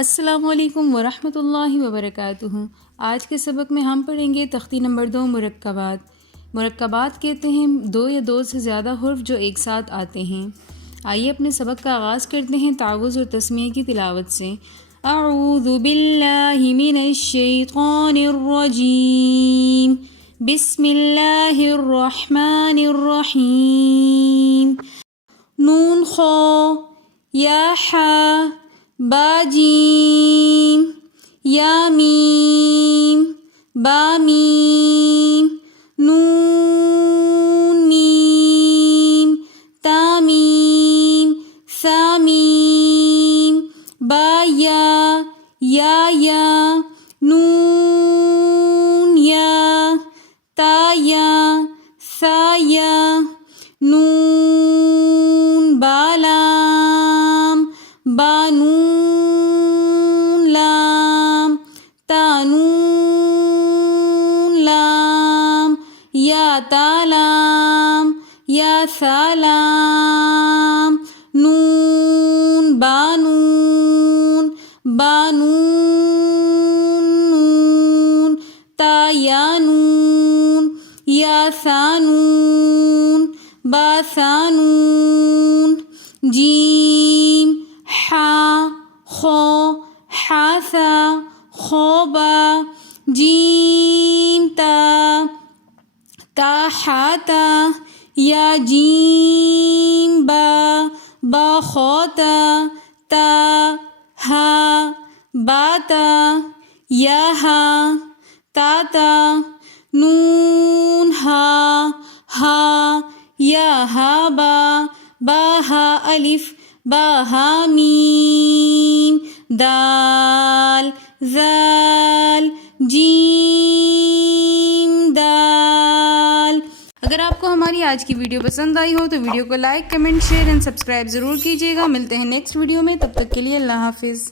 السلام علیکم ورحمۃ اللہ وبرکاتہ۔ آج کے سبق میں ہم پڑھیں گے تختی نمبر 2 مرکبات۔ مرکبات کہتے ہیں دو یا دو سے زیادہ حرف جو ایک ساتھ آتے ہیں۔ آئیے اپنے سبق کا آغاز کرتے ہیں تعوذ اور تسمیہ کی تلاوت سے۔ اعوذ باللہ من الشیطان الرجیم، بسم اللہ الرحمن الرحیم۔ نون خا یا حا با جیم یا میم با میم، نون میم تا میم سا میم، با یا نون یا تا یا سا یا، نون بالام بانون لام تانون لام، یا تالام یا سالام، نون بانون بانون نون، تا یا نون یا سانون با سانون، جیم حا خو حاسا خوبا، جیم تا تا حاتا، یا جیم با با خوتا، تا ہا باتا، یا ہا تاتا، نون ہا ہا یا ہا با با ہا الف با ہا میم، دال زال جیم دال۔ اگر آپ کو ہماری آج کی ویڈیو پسند آئی ہو تو ویڈیو کو like, comment, share and subscribe ضرور کیجیے گا۔ ملتے ہیں نیکسٹ ویڈیو میں، تب تک کے لیے اللہ حافظ۔